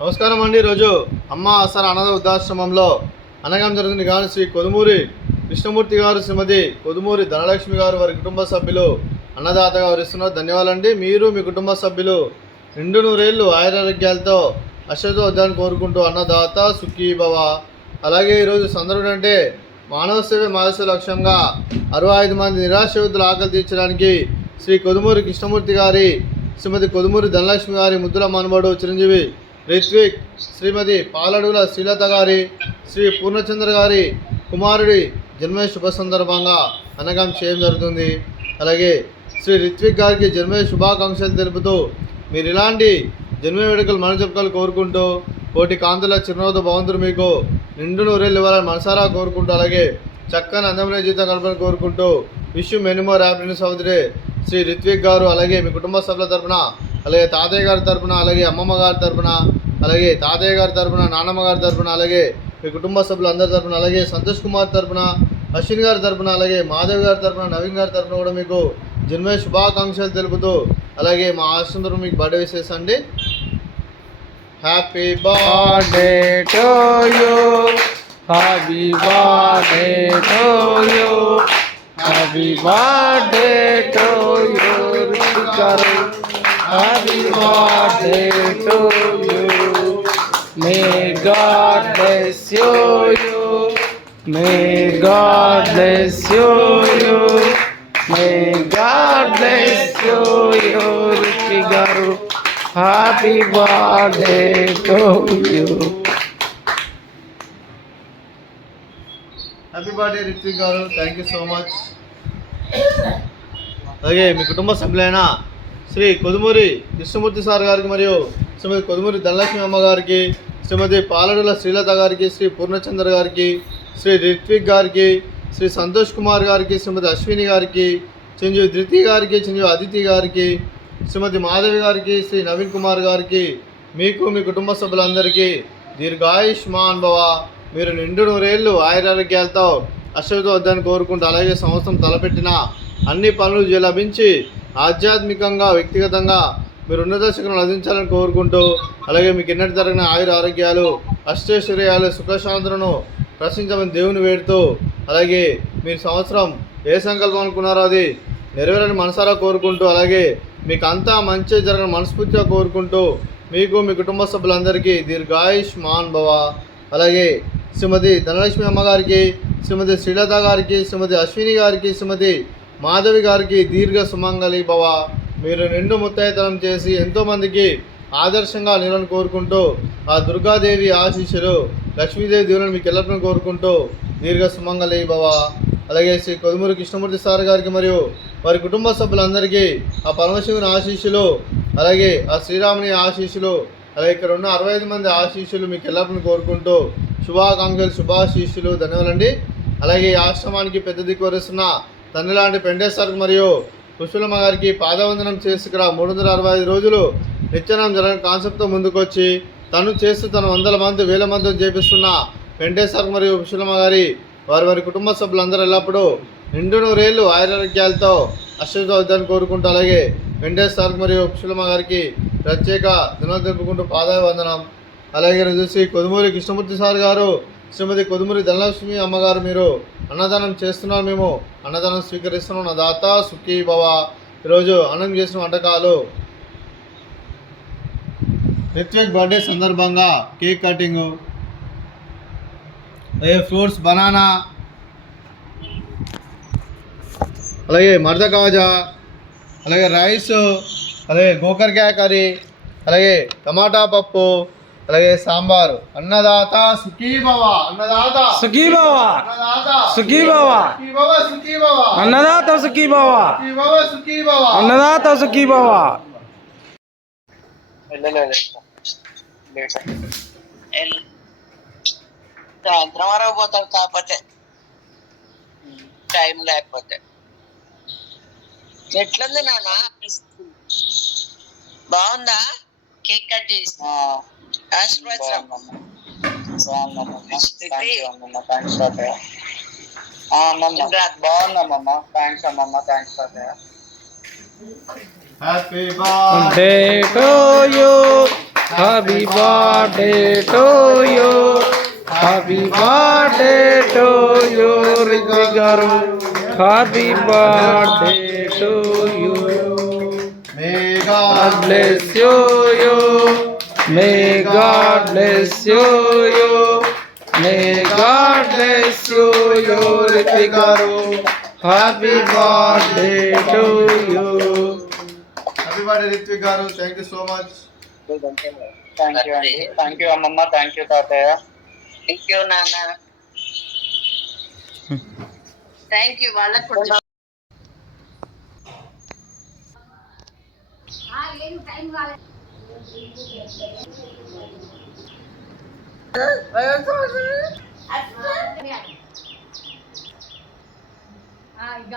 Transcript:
నమస్కారం అండి. ఈరోజు అమ్మ ఆసరా అనాథ వృద్ధాశ్రమంలో అనగం జరుగుతుంది కానీ శ్రీ కొదుమూరి కృష్ణమూర్తి గారు, శ్రీమతి కొదుమూరి ధనలక్ష్మి గారు, వారి కుటుంబ సభ్యులు అన్నదాతగా వరిస్తున్నారు. ధన్యవాదాలండి. మీరు మీ కుటుంబ సభ్యులు నిండు నూరేళ్లు ఆయురారోగ్యాలతో అశ్వతో వద్దని కోరుకుంటూ అన్నదాత సుఖీ భవ. అలాగే ఈరోజు సందర్భం అంటే మానవ సేవ మానవ లక్ష్యంగా 65 మంది నిరాశ్రయుతుల ఆకలి తీర్చడానికి శ్రీ కొదుమూరి కృష్ణమూర్తి గారి, శ్రీమతి కొదుమూరి ధనలక్ష్మి గారి ముద్దుల మనవడు చిరంజీవి రిత్విక్, శ్రీమతి పాలడుగుల శ్రీలత గారి, శ్రీ పూర్ణచంద్ర గారి కుమారుడి జన్మ శుభ సందర్భంగా అనగం చేయడం జరుగుతుంది. అలాగే శ్రీ రిత్విక్ గారికి జన్మ శుభాకాంక్షలు తెలుపుతూ మీరు ఇలాంటి జన్మ వేడుకలు మన చెప్పుకోవాలి కోరుకుంటూ కోటి కాంతుల చిరునవ్వుతో భగవంతుడు మీకు నిండు నూరేళ్ళు ఇవ్వాలని మనసారా కోరుకుంటూ, అలాగే చక్కని అందమైన జీవితం గడపని కోరుకుంటూ wish you many more happiness of the day Shri Rithvik garu. అలాగే మీ కుటుంబ సభ్యుల తరపున, అలాగే తాతయ్య గారి తరపున, అలాగే అమ్మమ్మ గారి తరపున, అలాగే తాతయ్య గారి తరపున, నాన్నమ్మ గారి తరపున, అలాగే మీ కుటుంబ సభ్యులు అందరి తరపున, అలాగే సంతోష్ కుమార్ తరపున, అశ్విన్ గారి తరపున, అలాగే మాధవ్ గారి తరపున, నవీన్ గారి తరపున కూడా మీకు జన్మ శుభాకాంక్షలు తెలుపుతూ, అలాగే మా ఆశ్రమంలో మీకు బర్త్డే విషెస్ అండి. Happy birthday to you, happy birthday to you, happy birthday to you గారు, happy birthday to you. May God bless you, may God bless you, may God bless you, Rishi garu. Happy birthday to you. Happy birthday Rishi garu. Thank you so much. అలాగే మీ కుటుంబ సభ్యులైన Shri కొదుమూరి Krishnamurthy sir గారికి మరియు శ్రీమతి కొదుమూరి ధనలక్ష్మి అమ్మ గారికి, శ్రీమతి పాలడుల శ్రీలత గారికి, శ్రీ పూర్ణచంద్ర గారికి, శ్రీ రిత్విక్ గారికి, శ్రీ సంతోష్ కుమార్ గారికి, శ్రీమతి అశ్విని గారికి, చిరంజీవి ధృతి గారికి, చిరంజీవి అదితి గారికి, శ్రీమతి మాధవి గారికి, శ్రీ నవీన్ కుమార్ గారికి, మీకు మీ కుటుంబ సభ్యులందరికీ దీర్ఘాయుష్మాన్ భవ. మీరు నిండు నూరేళ్ళు ఆయురారోగ్యాలతో అశ్వతో వద్దని కోరుకుంటూ, అలాగే సంవత్సరం తలపెట్టిన అన్ని పనులు లభించి ఆధ్యాత్మికంగా వ్యక్తిగతంగా మీరు ఉన్నత శిఖరం అందించాలని కోరుకుంటూ, అలాగే మీకు ఎన్నటి తరగిన ఆయుర ఆరోగ్యాలు, అష్టైశ్వర్యాలు, సుఖశాంతులను ప్రశ్నించమని దేవుని వేడుతూ, అలాగే మీరు సంవత్సరం ఏ సంకల్పం అనుకున్నారో అది నెరవేరని మనసారా కోరుకుంటూ, అలాగే మీకు అంతా మంచి జరగని మనస్ఫూర్తిగా కోరుకుంటూ, మీకు మీ కుటుంబ సభ్యులందరికీ దీర్ఘాయుష్మాన్ భవ. అలాగే శ్రీమతి ధనలక్ష్మి అమ్మగారికి, శ్రీమతి శ్రీలత గారికి, శ్రీమతి అశ్విని గారికి, శ్రీమతి మాధవి గారికి దీర్ఘ సుమంగళి భవ. మీరు నిండు ముత్తైతనం చేసి ఎంతోమందికి ఆదర్శంగా నిలవని కోరుకుంటూ, ఆ దుర్గాదేవి ఆశీస్సులు, లక్ష్మీదేవి దీవులను మీకు ఎల్లప్పుడూ కోరుకుంటూ దీర్ఘ సుమంగళి భవ. అలాగే శ్రీ కొదుమూరి కృష్ణమూర్తి సార్ గారికి మరియు వారి కుటుంబ సభ్యులందరికీ ఆ పరమశివుని ఆశీస్సులు, అలాగే ఆ శ్రీరాముని ఆశీస్సులు, అలాగే ఇక్కడ ఉన్న 65 మంది ఆశీస్సులు మీకు ఎల్లప్పుడూ కోరుకుంటూ శుభాకాంక్షలు, శుభాశీస్సులు. ధన్యవాదాలండి. అలాగే ఈ ఆశ్రమానికి పెద్ద దిక్కు వరిస్తున్న తండ్రి లాంటి పెండేశ్వర్ మరియు పుష్పలమ్మ గారికి పాదవందనం చేసి ఇక్కడ 365 రోజులు నిత్యానం జరగని కాన్సెప్ట్తో ముందుకొచ్చి తను చేస్తూ తన 100 మంది 1000 మందిని చేపిస్తున్న పెండేశ్వర్ మరియు పుష్పలమ్మ గారి వారి కుటుంబ సభ్యులందరూ ఎల్లప్పుడూ నిండు నూరేళ్ళు ఆయురారోగ్యాలతో అశ్వతో వద్దని కోరుకుంటూ, అలాగే వెంకటేశ్వర్ మరియు పుష్పలమ్మ గారికి ప్రత్యేక దినాలు తెలుపుకుంటూ పాదాభివందనం. అలాగే చూసి కొదుమూరి కృష్ణమూర్తి సార్ గారు, శ్రీమతి కొదుమూరి ధనలక్ష్మి అమ్మగారు మీరు అన్నదానం చేస్తున్నారు, మేము అన్నదానం స్వీకరిస్తున్నాం. నా దాత సుఖీ భవ. ఈరోజు అన్నం చేసిన వంటకాలు రిత్విక్ బర్త్డే సందర్భంగా కేక్ కటింగ్, అలాగే ఫ్రూట్స్ బనానా, అలాగే మర్ద కాజా, అలాగే రైస్, అలాగే గోకరకాయ కర్రీ, అలాగే టమాటా పప్పు, అలాగే సాంబారు. అన్నదాత సుఖీ భవ, అన్నదాత సుఖీ భవ, అన్నదాత సుఖీ భవ, సుఖీ భవ, అన్నదాత సుఖీ భవ, సుఖీ భవ. అన్నదాత సుఖీ భవ. సాయంత్రం వరకు పోతాడు కాకపోతే టైం లేకపోతే. ఎట్లుంది నాన్న? బాగుందా? కేక్ కట్ చేసి ఆశీర్వచనం బాగుందమ్మా. థ్యాంక్స్ అమ్మమ్మ, థ్యాంక్స్ తాతయ్య. Happy birthday to you, happy birthday to you happy birthday to you Rithvik గారు happy birthday to you may God bless you, May God bless you, May God bless you, Ritvik garu. Happy birthday to you. Happy birthday Rithvik గారు. Thank you so much. Thank you అండి. Thank you అమ్మమ్మ. Thank you తాతయ్య. Thank you నాన్న. Thank you వాళ్ళకు కూడా. ఇక